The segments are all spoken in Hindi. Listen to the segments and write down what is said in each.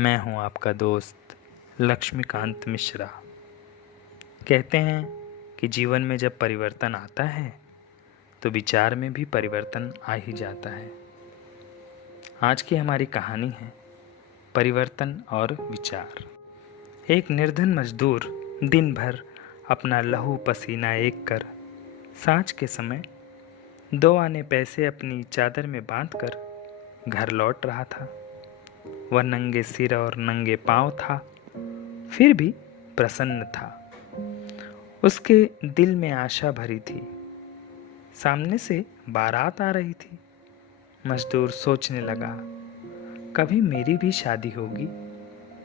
मैं हूं आपका दोस्त लक्ष्मीकांत मिश्रा। कहते हैं कि जीवन में जब परिवर्तन आता है तो विचार में भी परिवर्तन आ ही जाता है। आज की हमारी कहानी है परिवर्तन और विचार। एक निर्धन मजदूर दिन भर अपना लहू पसीना एक कर सांझ के समय 2 आने पैसे अपनी चादर में बांधकर घर लौट रहा था। वह नंगे सिर और नंगे पांव था, फिर भी प्रसन्न था। उसके दिल में आशा भरी थी। सामने से बारात आ रही थी। मजदूर सोचने लगा, कभी मेरी भी शादी होगी,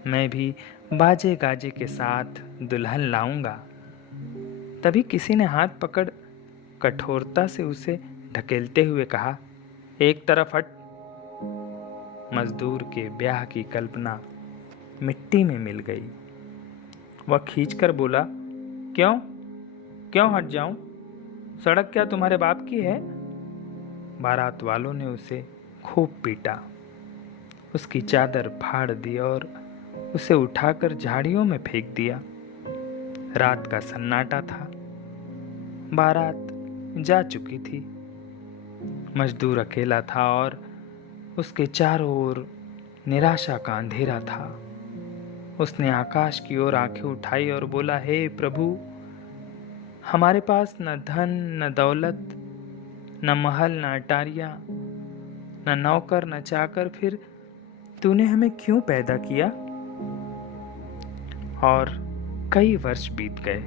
मैं भी बाजे गाजे के साथ दुल्हन लाऊंगा। तभी किसी ने हाथ पकड़ कठोरता से उसे ढकेलते हुए कहा, एक तरफ हट। मजदूर के ब्याह की कल्पना मिट्टी में मिल गई। वह खींचकर बोला, क्यों क्यों हट जाऊं? सड़क क्या तुम्हारे बाप की है? बारात वालों ने उसे खूब पीटा, उसकी चादर फाड़ दी और उसे उठाकर झाड़ियों में फेंक दिया। रात का सन्नाटा था। बारात जा चुकी थी। मजदूर अकेला था और उसके चारों ओर निराशा का अंधेरा था। उसने आकाश की ओर आंखें उठाई और बोला, हे प्रभु, हमारे पास न धन न दौलत, न महल न अटारियां, न नौकर न चाकर, फिर तूने हमें क्यों पैदा किया? और कई वर्ष बीत गए।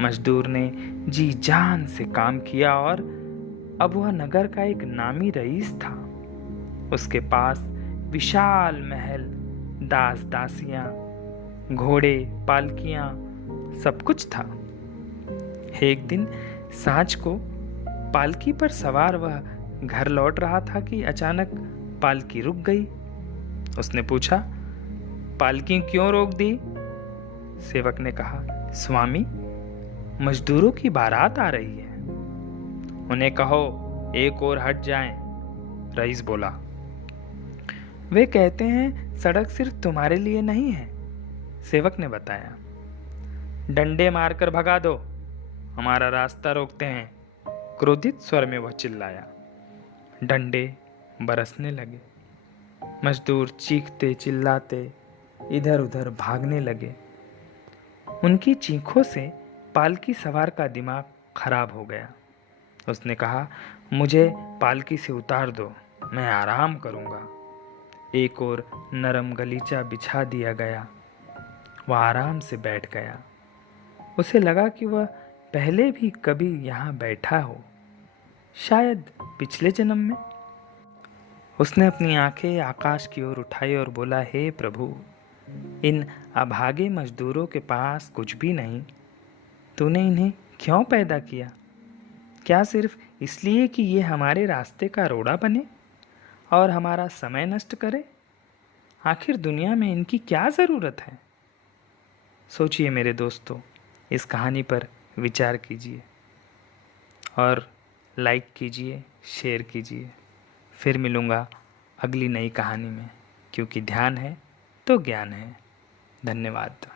मजदूर ने जी जान से काम किया और अब वह नगर का एक नामी रईस था। उसके पास विशाल महल, दास दासियां, घोड़े, पालकियां, सब कुछ था। एक दिन सांझ को पालकी पर सवार वह घर लौट रहा था कि अचानक पालकी रुक गई। उसने पूछा, पालकी क्यों रोक दी? सेवक ने कहा, स्वामी, मजदूरों की बारात आ रही है, उन्हें कहो एक और हट जाएं। रईस बोला, वे कहते हैं सड़क सिर्फ तुम्हारे लिए नहीं है। सेवक ने बताया, डंडे मारकर भगा दो, हमारा रास्ता रोकते हैं। क्रोधित स्वर में वह चिल्लाया। डंडे बरसने लगे। मजदूर चीखते चिल्लाते इधर उधर भागने लगे। उनकी चीखों से पालकी सवार का दिमाग खराब हो गया। उसने कहा, मुझे पालकी से उतार दो, मैं आराम करूंगा। एक और नरम गलीचा बिछा दिया गया। वह आराम से बैठ गया। उसे लगा कि वह पहले भी कभी यहाँ बैठा हो, शायद पिछले जन्म में। उसने अपनी आंखें आकाश की ओर उठाई और बोला, हे प्रभु, इन अभागे मजदूरों के पास कुछ भी नहीं, तूने इन्हें क्यों पैदा किया? क्या सिर्फ इसलिए कि ये हमारे रास्ते का रोड़ा बने और हमारा समय नष्ट करे? आखिर दुनिया में इनकी क्या ज़रूरत है? सोचिए मेरे दोस्तों, इस कहानी पर विचार कीजिए और लाइक कीजिए, शेयर कीजिए। फिर मिलूँगा अगली नई कहानी में, क्योंकि ध्यान है तो ज्ञान है। धन्यवाद।